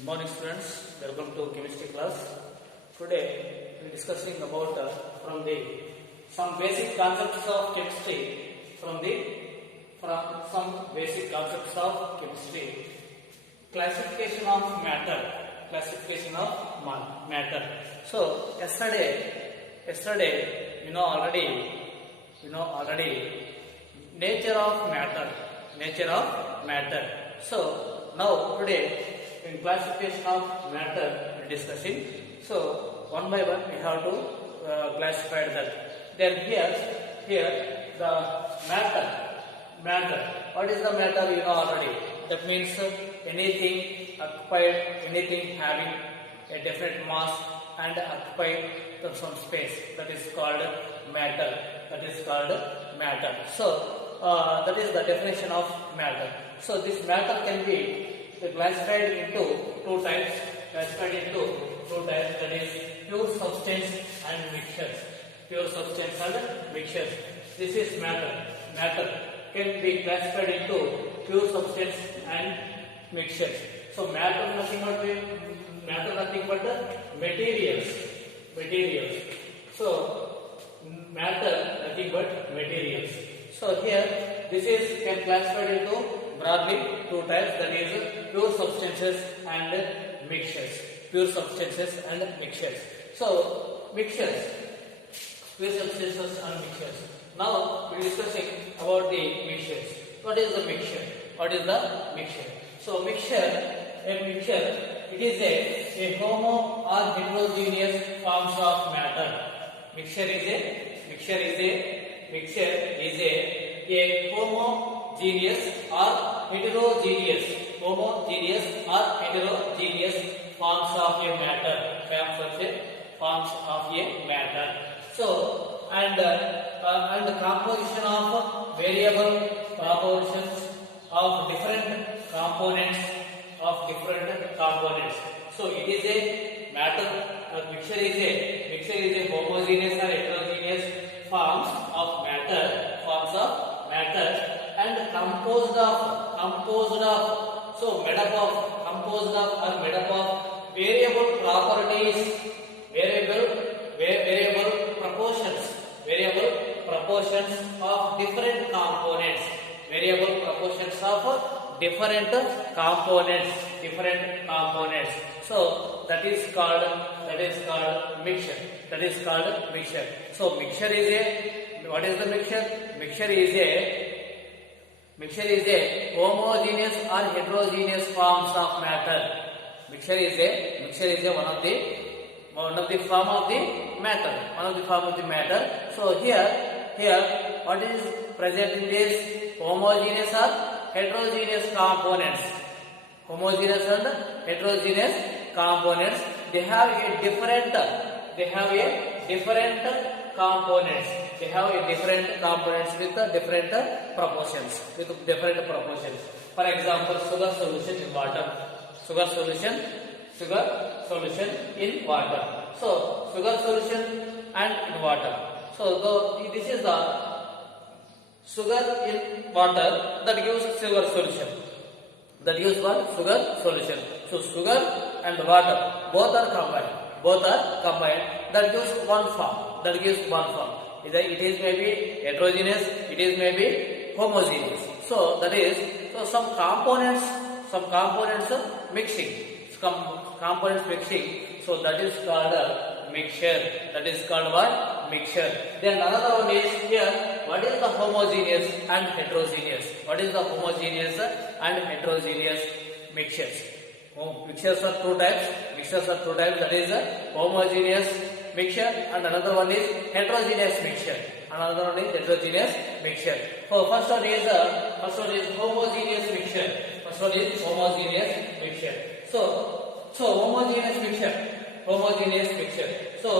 Good morning students, welcome to chemistry class. Today we are discussing about from the some basic concepts of chemistry from some basic concepts of chemistry. Classification of matter. So yesterday you know already nature of matter. So now today in classification of matter we are discussing. So one by one we have to classify that. Then here the matter. What is the matter? You know already. That means anything occupied, anything having a definite mass and occupied some space. That is called matter. So that is the definition of matter. So this matter can be classified into two types. That is pure substance and mixtures. This is matter. Matter can be classified into pure substance and mixtures. So matter nothing but materials. So matter nothing but materials. So here this is can classified into broadly two types, that is pure substances and mixtures. So mixtures, pure substances and mixtures. Now we are discussing about the mixtures. What is the mixture? So a mixture, it is a homo or heterogeneous forms of matter. Mixture is a homogeneous or heterogeneous forms of a matter. So and the composition of variable proportions of different components. So it is a matter. Mixture is a homogeneous or heterogeneous forms of matter and composed of variable properties, variable proportions of different components. So that is called mixture. So mixture is a, what is the mixture? Mixture is a homogeneous or heterogeneous forms of matter. Mixture is a one of the form of the matter. So here what is present in this homogeneous or heterogeneous components? They have a different components. With different proportions. For example, sugar solution in water. Sugar solution in water. So sugar solution and in water. So this is the sugar in water that gives sugar solution. So sugar and water both are combined. That gives one form. Either it is maybe heterogeneous, it is maybe homogeneous. So that is, so some components mixing. So that is called a mixture. Mixture. Then another one is here. What is the homogeneous and heterogeneous? Mixtures? Mixtures are two types. That is a homogeneous mixture, and another one is heterogeneous mixture. So first one is homogeneous mixture. So homogeneous mixture. So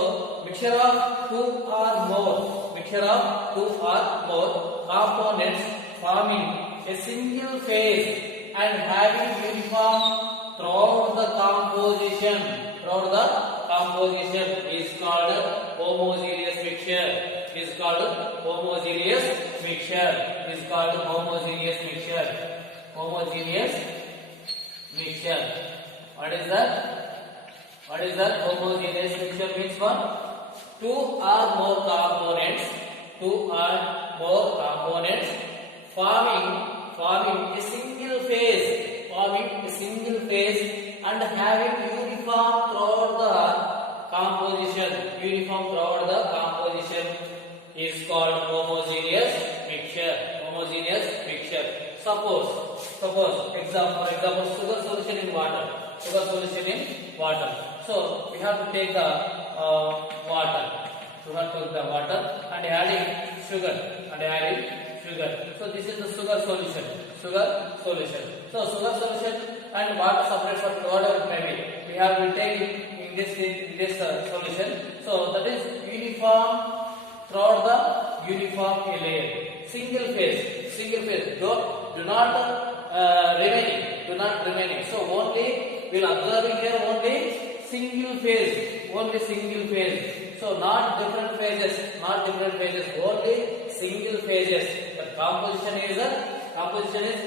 mixture of two or more components forming a single phase and having uniform throughout the composition is called homogeneous mixture. What is that? What is that? Homogeneous mixture means what? Two or more components forming a single phase, and having uniform throughout the composition is called homogeneous mixture. Suppose example, sugar solution in water. So we have to take the water. And adding sugar. So this is the sugar solution. So sugar solution and water separates for whatever it may be. We have to take it in this solution. So that is uniform throughout the uniform layer. Single phase. Do not remaining. So only we will observing here only single phase. So not different phases. Only single phases. The composition is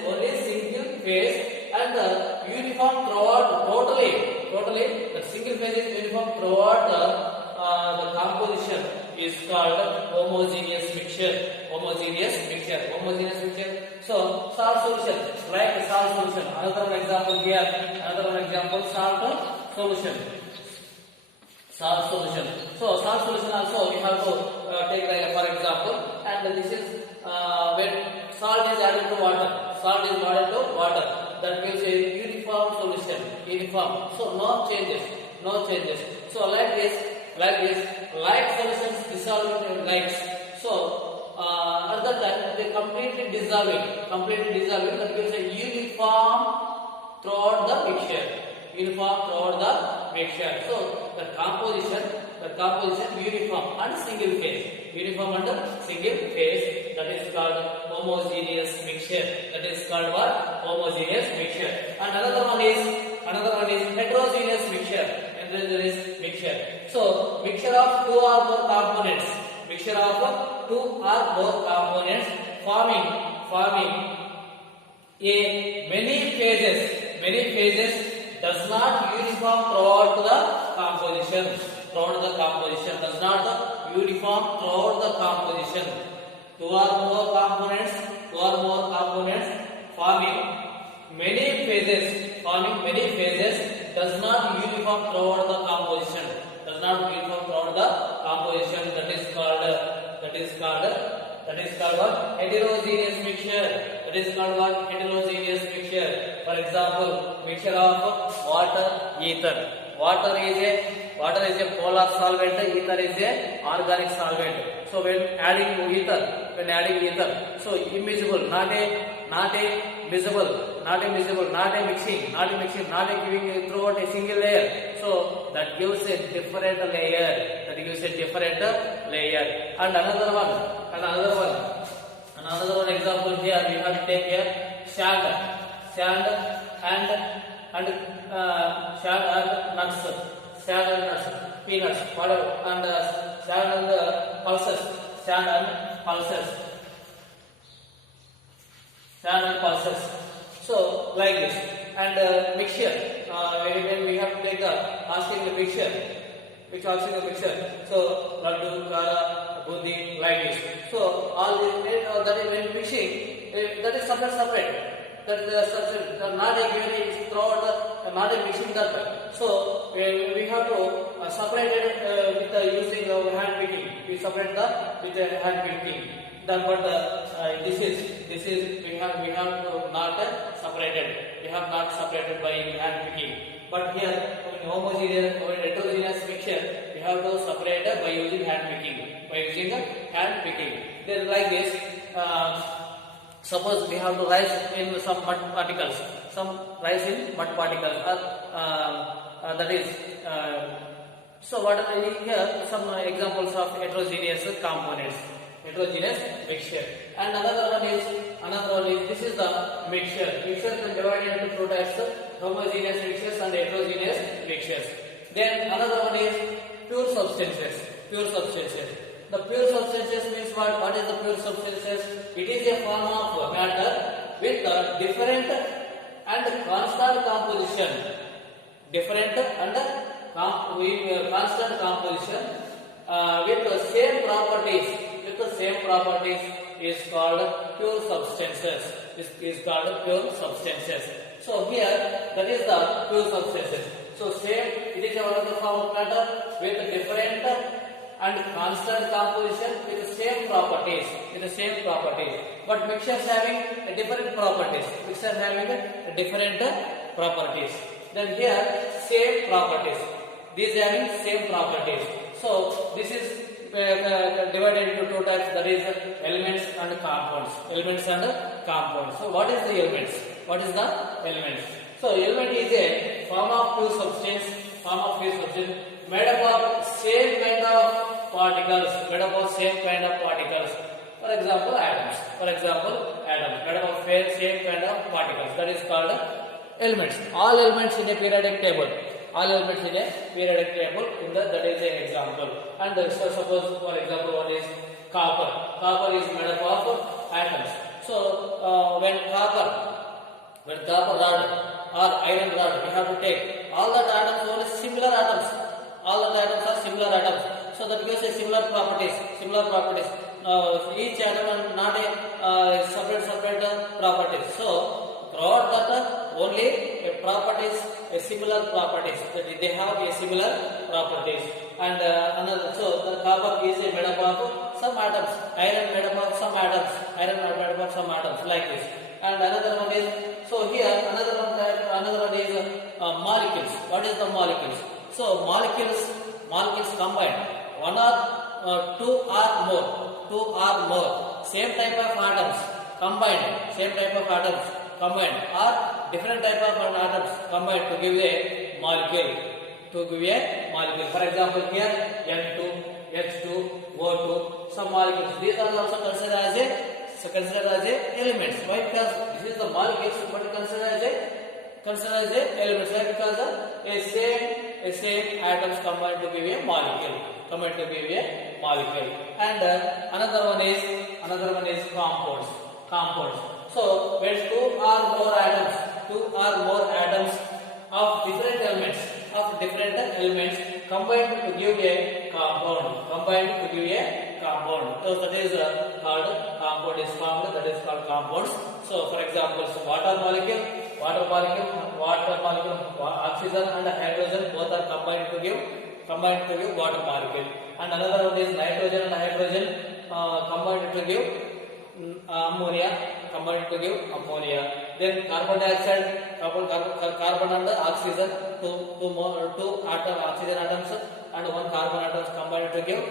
only single phase and the uniform throughout totally. The single phase is uniform throughout the composition is called homogeneous mixture. So salt solution, like salt solution. Another one example here. Salt solution. So salt solution also we have to take like for example, and this is when salt is added to water. That means a uniform solution. So no changes. So like this, light solutions dissolving in lights. So at that time they completely dissolving. That means a uniform throughout the mixture. So the composition uniform and single phase. That is called homogeneous mixture. And another one is heterogeneous mixture. So mixture of two or more components. Forming a many phases does not uniform throughout the composition. Does not uniform throughout the composition. Two or more components forming many phases does not uniform throughout the composition. That is called what? Heterogeneous mixture. For example, mixture of water, ether. Water is a polar solvent, ether is a organic solvent. So when adding ether, so immiscible, not a visible, not a mixing, not giving throughout a single layer. So that gives a different layer. And another one example here we have to take here sand and nuts, peanuts, whatever, and sand and pulses. So like this, and mixture. When we have to take the asking the mixture, so laddu, kara, bundi, like this. So all this that is when mixing, that is separate. That is not a given throughout not a mixing that. So we have to separate it with the using of hand picking. We separate with the hand picking. Then but this is we have not separated. We have not separated by hand picking. But here in homogeneous or heterogeneous mixture, we have to separate by using hand picking. Then like this. Suppose we have to rise in some mud particles. That is. So what are here? Some examples of heterogeneous components. Heterogeneous mixture. And another one is this is the mixture. Mixture can divide into two types: homogeneous mixtures and heterogeneous mixtures. Then another one is pure substances. The pure substances means what? What is the pure substances? It is a form of matter with a different and constant composition. different and constant composition with the same properties. With the same properties is called pure substances. This is called pure substances. So here that is the pure substances. So same, it is another form of matter with different and constant composition with the same properties. With the same properties. But mixtures having a different properties. Mixture having a different properties. Then here same properties. These having same properties. So this is divided into two types, that is elements and compounds. Elements and compounds. So what is the elements? What is the elements? So element is a form of pure substance, made up of same kind of particles, made up of same kind of particles. For example, atoms. Made up of same kind of particles. That is called elements. All elements in a periodic table. All elements in a periodic table. That is an example. And so suppose, for example, one is copper. Copper is made up of atoms. So when copper rod or iron rod, we have to take all the atoms only similar atoms. All the atoms are similar atoms. So that gives a similar properties. Each atom and not a separate properties. So throughout that only a properties, a similar properties. They have a similar properties. And another, so the copper is made up of some atoms. Iron made up of some atoms. Like this. And another one is, so here another one is molecules. What is the molecules? So molecules combined, one or two or more, same type of atoms combined, or different type of atoms combined to give a molecule. For example, here N2, H2, O2, some molecules. These are also considered as a elements. Why? Because this is the molecules, but considered as a elements. Why? Because a same atoms combined to give a molecule. And another one is compounds. So when two or more atoms of different elements combined to give a compound. So that is called compound is formed. That is called compounds. So for example, water molecule, oxygen and hydrogen both are combined to give water molecule. And another one is nitrogen and hydrogen combined to give ammonia. Then carbon dioxide, carbon and oxygen, two oxygen atoms and one carbon atoms combined to give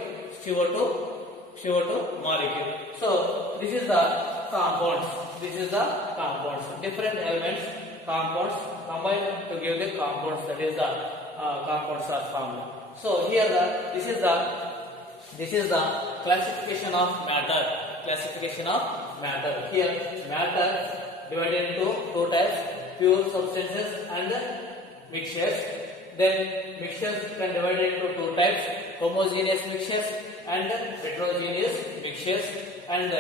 CO2 molecule. So this is the compounds. Different elements, compounds combined to give the compounds. That is the compounds are formed. So here this is the classification of matter. Here matter divided into two types: pure substances and mixtures. Then mixtures can divide into two types: homogeneous mixtures and heterogeneous mixtures. And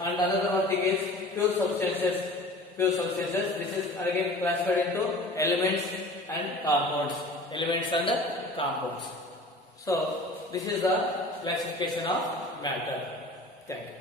another one thing is pure substances. This is again classified into elements and compounds. So this is the classification of matter. Thank you.